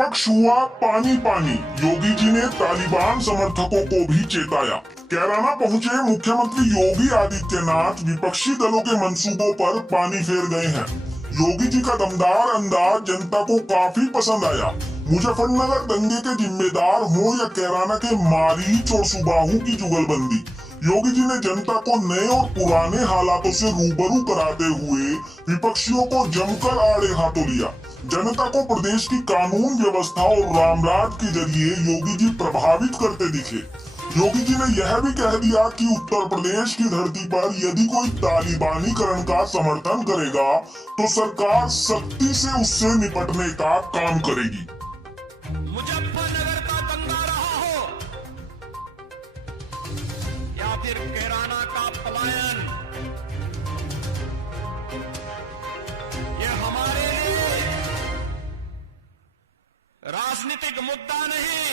विपक्ष हुआ पानी पानी। योगी जी ने तालिबान समर्थकों को भी चेताया। कैराना पहुंचे मुख्यमंत्री योगी आदित्यनाथ विपक्षी दलों के मंसूबों पर पानी फेर गए हैं। योगी जी का दमदार अंदाज जनता को काफी पसंद आया। मुजफ्फरनगर दंगे के जिम्मेदार हो या कैराना के मारीच और सुबाहू की जुगलबंदी, योगी जी ने जनता को नए और पुराने हालातों से रूबरू कराते हुए विपक्षियों को जमकर आड़े हाथों लिया। जनता को प्रदेश की कानून व्यवस्था और रामराज के जरिए योगी जी प्रभावित करते दिखे। योगी जी ने यह भी कह दिया कि उत्तर प्रदेश की धरती पर यदि कोई तालिबानीकरण का समर्थन करेगा तो सरकार सख्ती से उससे निपटने का काम करेगी। मुजफ्फरनगर का दंगा रहा हो या फिर कैराना का पलायन, ये हमारे लिए राजनीतिक मुद्दा नहीं,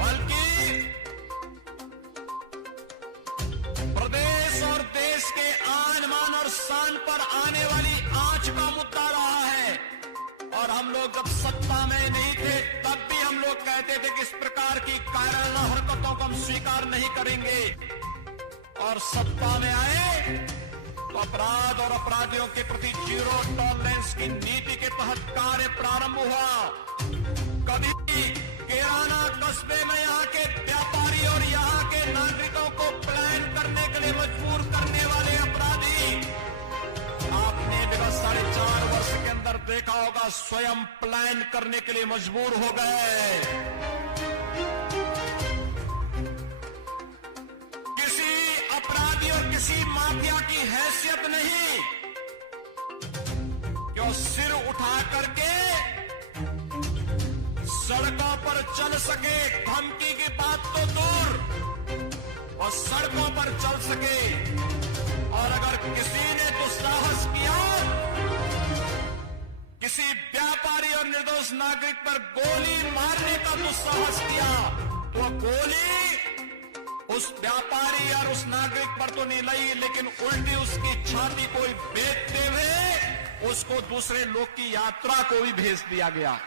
बल्कि प्रदेश और देश के आन मान और शान पर आने वाली आंच का मुद्दा रहा है। और हम लोग जब सत्ता में नहीं थे तब भी हम लोग कहते थे कि इस प्रकार की कायराना हरकतों को हम स्वीकार नहीं करेंगे। और सत्ता में आए तो अपराध और अपराधियों के प्रति जीरो टॉलरेंस की नीति के तहत कार्य प्रारंभ हुआ। कभी कैराना कस्बे में यहाँ के व्यापारी और यहाँ के नागरिकों को पलायन करने के लिए मजबूर करने वाले अपराधी आपने विगत 4.5 वर्ष के अंदर देखा होगा स्वयं पलायन करने के लिए मजबूर हो गए। किसी अपराधी और किसी माफिया की हैसियत नहीं कि वो सिर उठा करके सड़कों पर चल सके, धमकी की बात तो दूर, और सड़कों पर चल सके। और अगर किसी ने दुस्साहस किया, किसी व्यापारी और निर्दोष नागरिक पर गोली मारने का दुस्साहस किया, तो गोली उस व्यापारी और उस नागरिक पर तो नहीं लगी, लेकिन उल्टी उसकी छाती को बेचते हुए उसको दूसरे लोग की यात्रा को भी भेज दिया गया।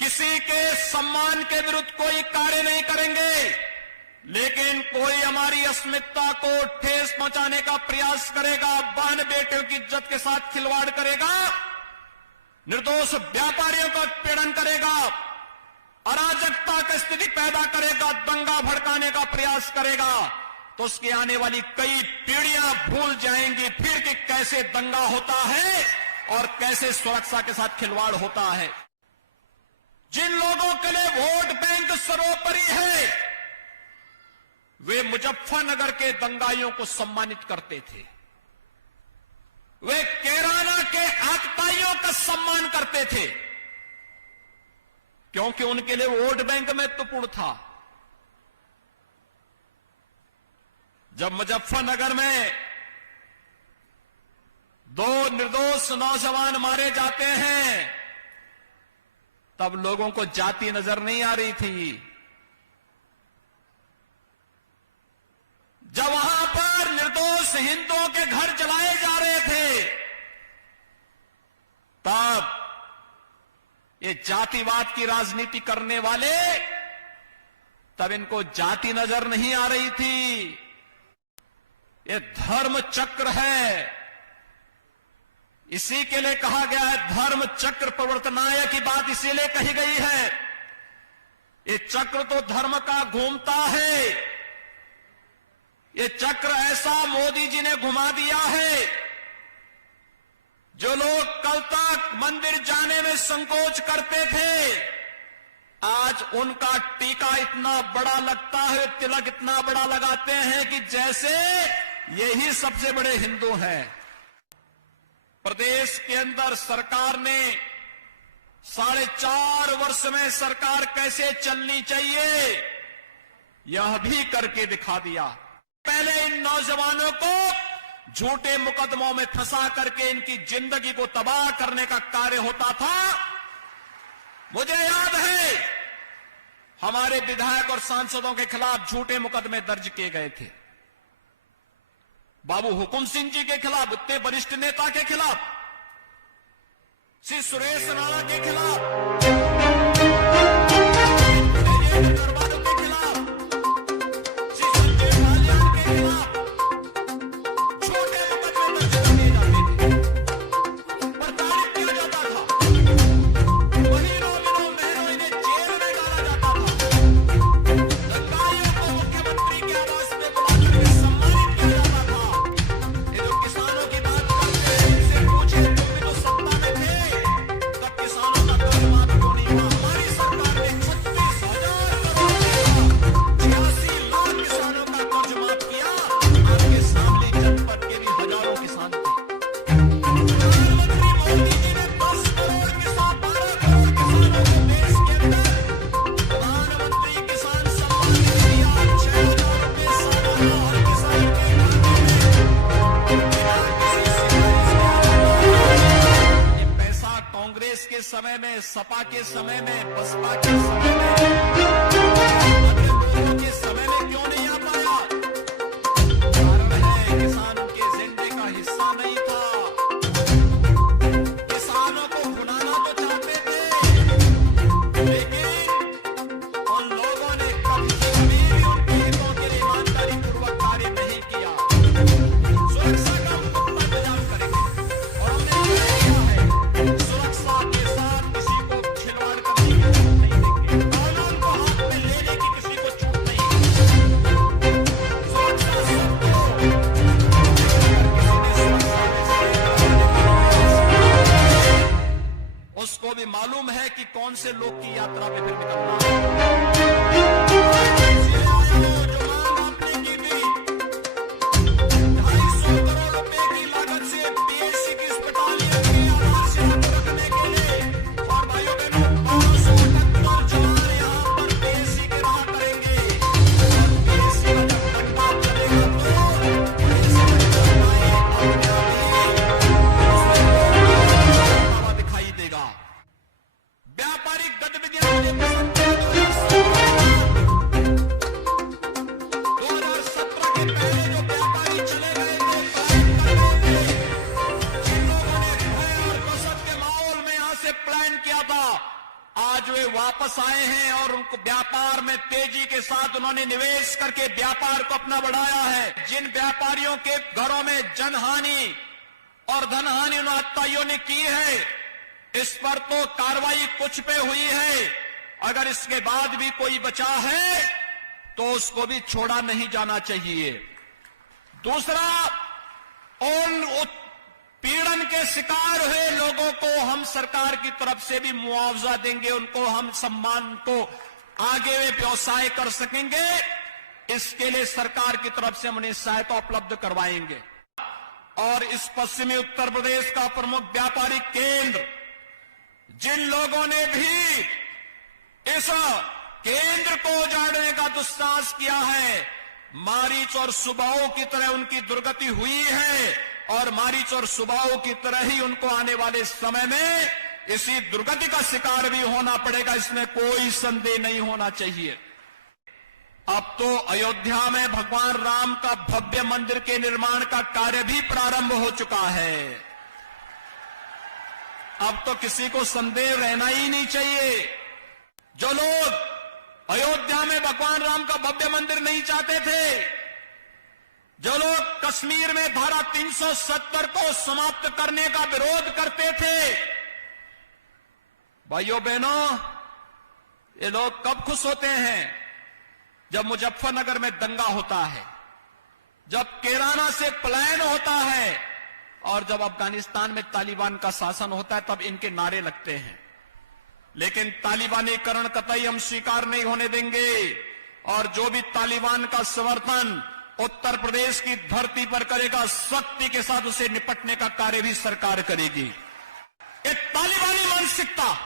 किसी के सम्मान के विरुद्ध कोई कार्य नहीं करेंगे, लेकिन कोई हमारी अस्मिता को ठेस पहुंचाने का प्रयास करेगा, बहन बेटियों की इज्जत के साथ खिलवाड़ करेगा, निर्दोष व्यापारियों का उत्पीड़न करेगा, अराजकता की स्थिति पैदा करेगा, दंगा भड़काने का प्रयास करेगा, तो उसकी आने वाली कई पीढ़ियां भूल जाएंगी फिर कि कैसे दंगा होता है और कैसे सुरक्षा के साथ खिलवाड़ होता है। जिन लोगों के लिए वोट बैंक सर्वोपरि है, वे मुजफ्फरनगर के दंगाइयों को सम्मानित करते थे, वे कैराना के आतताइयों का सम्मान करते थे, क्योंकि उनके लिए वोट बैंक महत्वपूर्ण था। जब मुजफ्फरनगर में 2 निर्दोष नौजवान मारे जाते हैं तब लोगों को जाति नजर नहीं आ रही थी। जब वहां पर निर्दोष हिंदुओं के घर जलाए जा रहे थे तब ये जातिवाद की राजनीति करने वाले, तब इनको जाति नजर नहीं आ रही थी। ये धर्म चक्र है, इसी के लिए कहा गया है धर्म चक्र प्रवर्तनाय की बात इसीलिए कही गई है। ये चक्र तो धर्म का घूमता है, ये चक्र ऐसा मोदी जी ने घुमा दिया है। जो लोग कल तक मंदिर जाने में संकोच करते थे, आज उनका टीका इतना बड़ा लगता है, तिलक इतना बड़ा लगाते हैं कि जैसे यही सबसे बड़े हिंदू हैं। प्रदेश के अंदर सरकार ने 4.5 वर्ष में सरकार कैसे चलनी चाहिए यह भी करके दिखा दिया। पहले इन नौजवानों को झूठे मुकदमों में फंसा करके इनकी जिंदगी को तबाह करने का कार्य होता था। मुझे याद है हमारे विधायक और सांसदों के खिलाफ झूठे मुकदमे दर्ज किए गए थे। बाबू हुकुम सिंह जी के खिलाफ, इतने वरिष्ठ नेता के खिलाफ। श्री सुरेश राणा के खिलाफ, दरबारों के खिलाफ, श्री संजय बालियान के खिलाफ छोटे मुकदमे दर्ज किए जाते थे, प्रताड़ित किया जाता था, महीनों महीनों इन्हें जेल में डाला जाता था, दंगाइयों को मुख्यमंत्री के आवास में बुलाकर के सम्मानित किया जाता था। ये जो किसानों की बात करते हैं, इनसे पूछे तुम भी तो सत्ता में थे, तब किसानों का कर्ज माफ क्यों नहीं हुआ? हमारी सरकार ने 36,000 करोड़ का 86 लाख किसानों का कर्ज माफ किया। आपके सामने जनपद के भी हजारों किसान थे। प्रधानमंत्री मोदी जी ने 10 करोड़ किसान, 12 करोड़ किसानों को देश के अंदर प्रधानमंत्री किसान सम्मान निधि दिया। 6,000 रुपए सालाना हर किसान के खाते में बिना किसी सिफारिश के। ये पैसा कांग्रेस के समय में, सपा के समय में, बसपा के समय में, अन्य लोगों के समय में क्यों नहीं आ पाया? कारण है किसान उनके एजेंडे का हिस्सा नहीं था। किसानों को भुनाना तो चाहते थे, लेकिन उन लोगों ने कभी भी उनके हितों के लिए ईमानदारी पूर्वक कार्य नहीं किया। सुरक्षा का मुद्दा बयान करेंगे और हमने तय किया है, सुरक्षा के साथ किसी को खिलवाड़ करने की छूट नहीं देंगे। कानून को हाथ में लेने की किसी को छूट नहीं देंगे। सुरक्षा सबको, उसको भी मालूम है कि कौन से लोग की यात्रा में फिर निकलना है। इसलिए आया हो जो मांग आपने की थी, 250 करोड़ रुपए की लागत से पीएससी की इस बटालियन की आधारशिला को रखने के लिए, और भाइयों बहनों 1278 जवान यहाँ पर पीएससी के रहा करेंगे। और पीएससी का जब डंडा चलेगा तो पीएससी का डंडा अपने आप ही दिखाई देगा। व्यापारिक गतिविधियां मुझे पसंद है। 2017 के पहले जो व्यापारी चले गए थे, पलायन कर गए थे, जिन लोगों ने भय और दहशत के माहौल में यहां से पलायन किया था, आज वे वापस आए हैं और उनको व्यापार में तेजी के साथ उन्होंने निवेश करके व्यापार को अपना बढ़ाया है। जिन व्यापारियों के घरों में जनहानि और धनहानि उन आतताइयों ने की है, इस पर तो कार्रवाई कुछ पे हुई है। अगर इसके बाद भी कोई बचा है तो उसको भी छोड़ा नहीं जाना चाहिए। दूसरा, उन उत्पीड़न के शिकार हुए लोगों को हम सरकार की तरफ से भी मुआवजा देंगे, उनको हम सम्मान को आगे वे व्यवसाय कर सकेंगे, इसके लिए सरकार की तरफ से हम उन्हें सहायता उपलब्ध करवाएंगे। और इस पश्चिमी उत्तर प्रदेश का प्रमुख व्यापारिक केंद्र, जिन लोगों ने भी इस केंद्र को उजाड़ने का दुस्साहस किया है, मारीच और सुबाहों की तरह उनकी दुर्गति हुई है, और मारीच और सुबाहों की तरह ही उनको आने वाले समय में इसी दुर्गति का शिकार भी होना पड़ेगा, इसमें कोई संदेह नहीं होना चाहिए। अब तो अयोध्या में भगवान राम का भव्य मंदिर के निर्माण का कार्य भी प्रारंभ हो चुका है। अब तो किसी को संदेह रहना ही नहीं चाहिए। जो लोग अयोध्या में भगवान राम का भव्य मंदिर नहीं चाहते थे, जो लोग कश्मीर में धारा 370 को समाप्त करने का विरोध करते थे, भाइयों बहनों, ये लोग कब खुश होते हैं? जब मुजफ्फरनगर में दंगा होता है, जब कैराना से पलायन होता है, और जब अफगानिस्तान में तालिबान का शासन होता है, तब इनके नारे लगते हैं। लेकिन तालिबानीकरण कतई हम स्वीकार नहीं होने देंगे, और जो भी तालिबान का समर्थन उत्तर प्रदेश की धरती पर करेगा, सख्ती के साथ उसे निपटने का कार्य भी सरकार करेगी। ये तालिबानी मानसिकता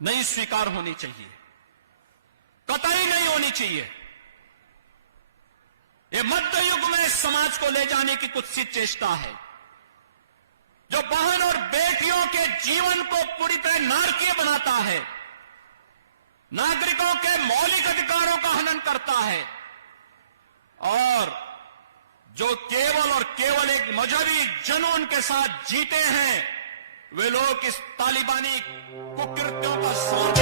नहीं स्वीकार होनी चाहिए, कतई नहीं होनी चाहिए। ये मध्य युग में समाज को ले जाने की कुत्सित चेष्टा है, जो बहन और बेटियों के जीवन को पूरी तरह नारकीय बनाता है, नागरिकों के मौलिक अधिकारों का हनन करता है, और जो केवल और केवल एक मजहबी जुनून के साथ जीते हैं, वे लोग इस तालिबानी कुकृत्यों का सौंदर्य